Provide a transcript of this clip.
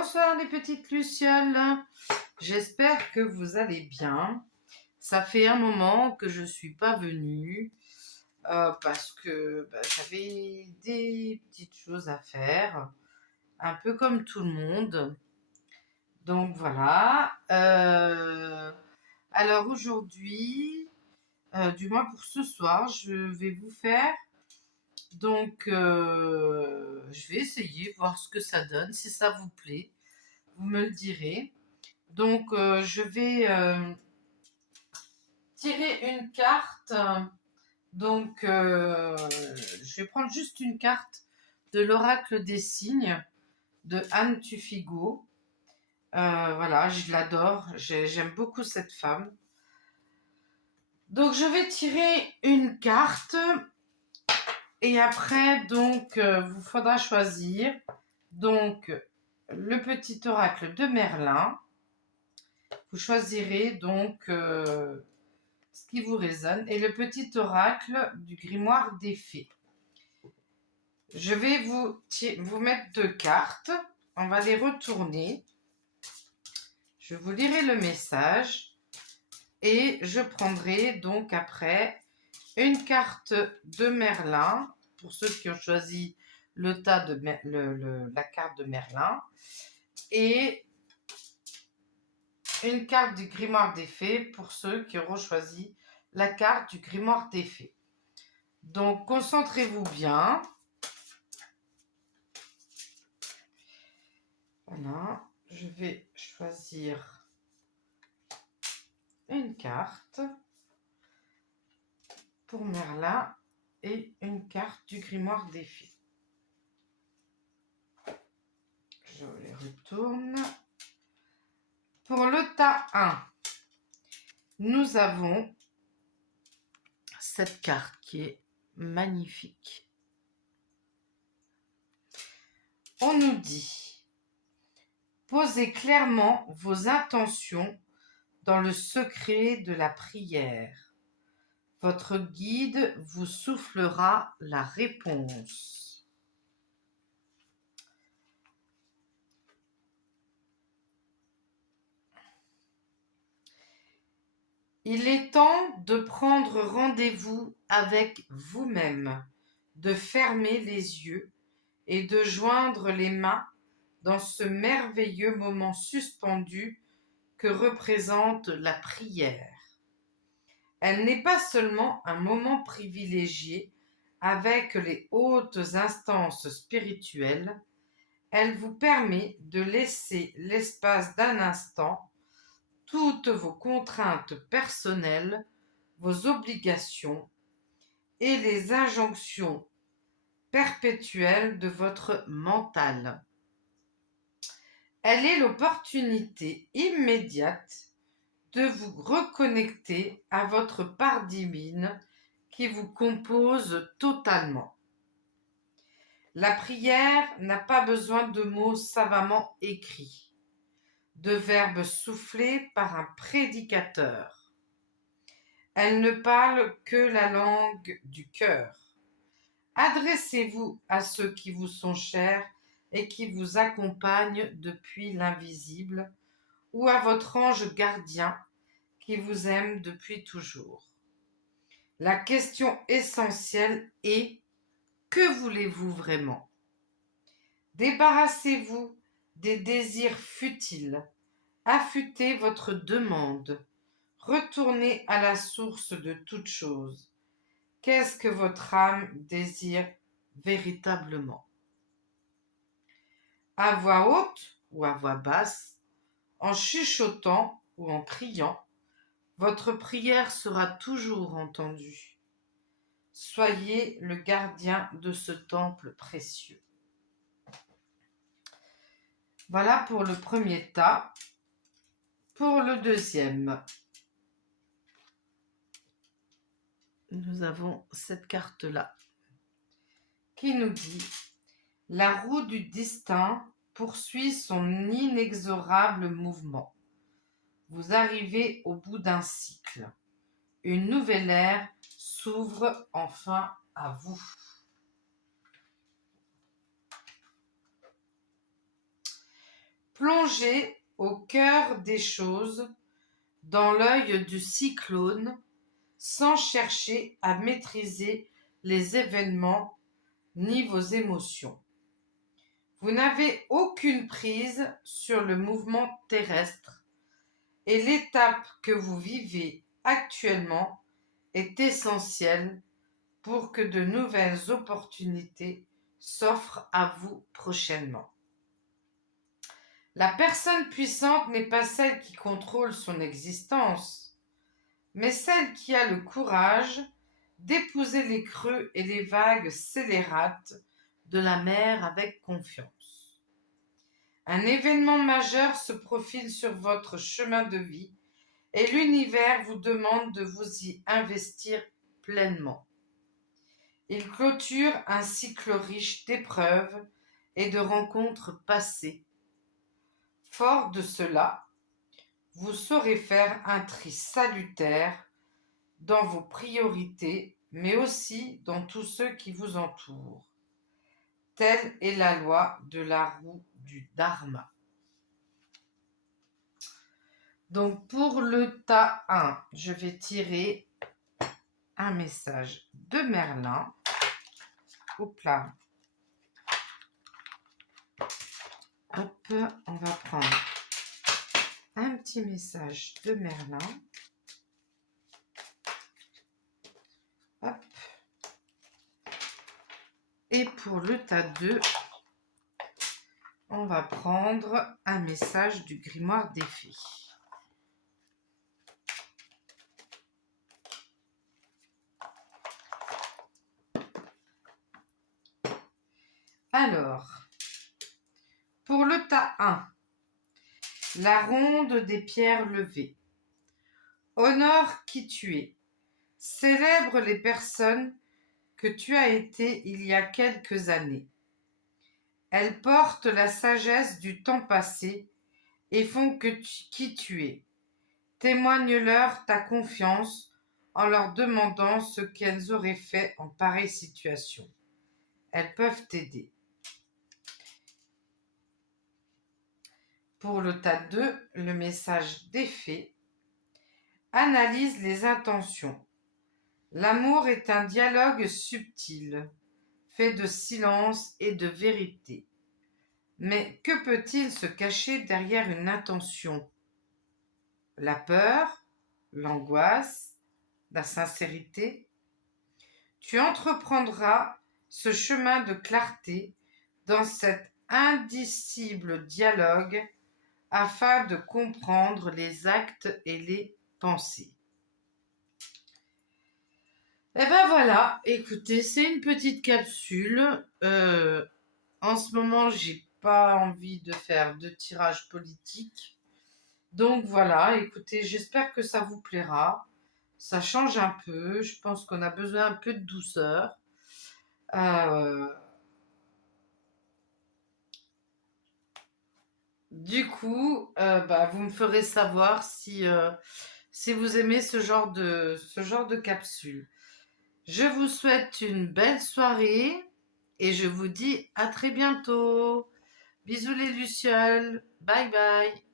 Bonsoir les petites lucioles, j'espère que vous allez bien. Ça fait un moment que je suis pas venue parce que j'avais des petites choses à faire, un peu comme tout le monde. Donc voilà. Alors aujourd'hui, du moins pour ce soir, je vais vous faire. Donc je vais essayer, voir ce que ça donne, si ça vous plaît. Vous me le direz. Donc, je vais tirer une carte. Donc, je vais prendre juste une carte de l'oracle des signes de Anne Tufigo. Voilà, je l'adore. J'aime beaucoup cette femme. Donc, je vais tirer une carte. Et après, donc, vous faudra choisir. Donc, le petit oracle de Merlin. Vous choisirez donc ce qui vous résonne et le petit oracle du grimoire des fées. Je vais vous mettre deux cartes. On va les retourner. Je vous lirai le message et je prendrai donc après une carte de Merlin pour ceux qui ont choisi la carte de Merlin et une carte du grimoire des fées pour ceux qui auront choisi la carte du grimoire des fées. Donc, concentrez-vous bien. Voilà, je vais choisir une carte pour Merlin et une carte du grimoire des fées. Je les retourne. Pour le tas 1, nous avons cette carte qui est magnifique. On nous dit: posez clairement vos intentions dans le secret de la prière. Votre guide vous soufflera la réponse. Il est temps de prendre rendez-vous avec vous-même, de fermer les yeux et de joindre les mains dans ce merveilleux moment suspendu que représente la prière. Elle n'est pas seulement un moment privilégié avec les hautes instances spirituelles, elle vous permet de laisser l'espace d'un instant toutes vos contraintes personnelles, vos obligations et les injonctions perpétuelles de votre mental. Elle est l'opportunité immédiate de vous reconnecter à votre part divine qui vous compose totalement. La prière n'a pas besoin de mots savamment écrits, de verbes soufflés par un prédicateur. Elle ne parle que la langue du cœur. Adressez-vous à ceux qui vous sont chers et qui vous accompagnent depuis l'invisible, ou à votre ange gardien qui vous aime depuis toujours. La question essentielle est: que voulez-vous vraiment? Débarrassez-vous des désirs futiles, affûtez votre demande, retournez à la source de toute chose. Qu'est-ce que votre âme désire véritablement? À voix haute ou à voix basse, en chuchotant ou en criant, votre prière sera toujours entendue. Soyez le gardien de ce temple précieux. Voilà pour le premier tas. Pour le deuxième, nous avons cette carte-là qui nous dit: la roue du destin poursuit son inexorable mouvement. Vous arrivez au bout d'un cycle. Une nouvelle ère s'ouvre enfin à vous. Plongez au cœur des choses, dans l'œil du cyclone, sans chercher à maîtriser les événements ni vos émotions. Vous n'avez aucune prise sur le mouvement terrestre et l'étape que vous vivez actuellement est essentielle pour que de nouvelles opportunités s'offrent à vous prochainement. La personne puissante n'est pas celle qui contrôle son existence, mais celle qui a le courage d'épouser les creux et les vagues scélérates de la mer avec confiance. Un événement majeur se profile sur votre chemin de vie et l'univers vous demande de vous y investir pleinement. Il clôture un cycle riche d'épreuves et de rencontres passées. Fort de cela, vous saurez faire un tri salutaire dans vos priorités, mais aussi dans tous ceux qui vous entourent. Telle est la loi de la roue du Dharma. Donc pour le tas 1, je vais tirer un message de Merlin. Hop là. Hop, on va prendre un petit message de Merlin. Hop. Et pour le tas 2, on va prendre un message du grimoire des fées. Alors, pour le tas 1, la ronde des pierres levées. Honore qui tu es. Célèbre les personnes que tu as été il y a quelques années. Elles portent la sagesse du temps passé et font qui tu es. Témoigne-leur ta confiance en leur demandant ce qu'elles auraient fait en pareille situation. Elles peuvent t'aider. Pour le tas 2, le message des fées. Analyse les intentions. L'amour est un dialogue subtil, fait de silence et de vérité. Mais que peut-il se cacher derrière une intention ? La peur, l'angoisse, la sincérité ? Tu entreprendras ce chemin de clarté dans cet indicible dialogue afin de comprendre les actes et les pensées. Et ben voilà, écoutez, c'est une petite capsule. En ce moment, j'ai pas envie de faire de tirage politique. Donc voilà, écoutez, j'espère que ça vous plaira. Ça change un peu. Je pense qu'on a besoin un peu de douceur. Du coup, vous me ferez savoir si vous aimez ce genre de capsule. Je vous souhaite une belle soirée et je vous dis à très bientôt. Bisous les lucioles. Bye bye.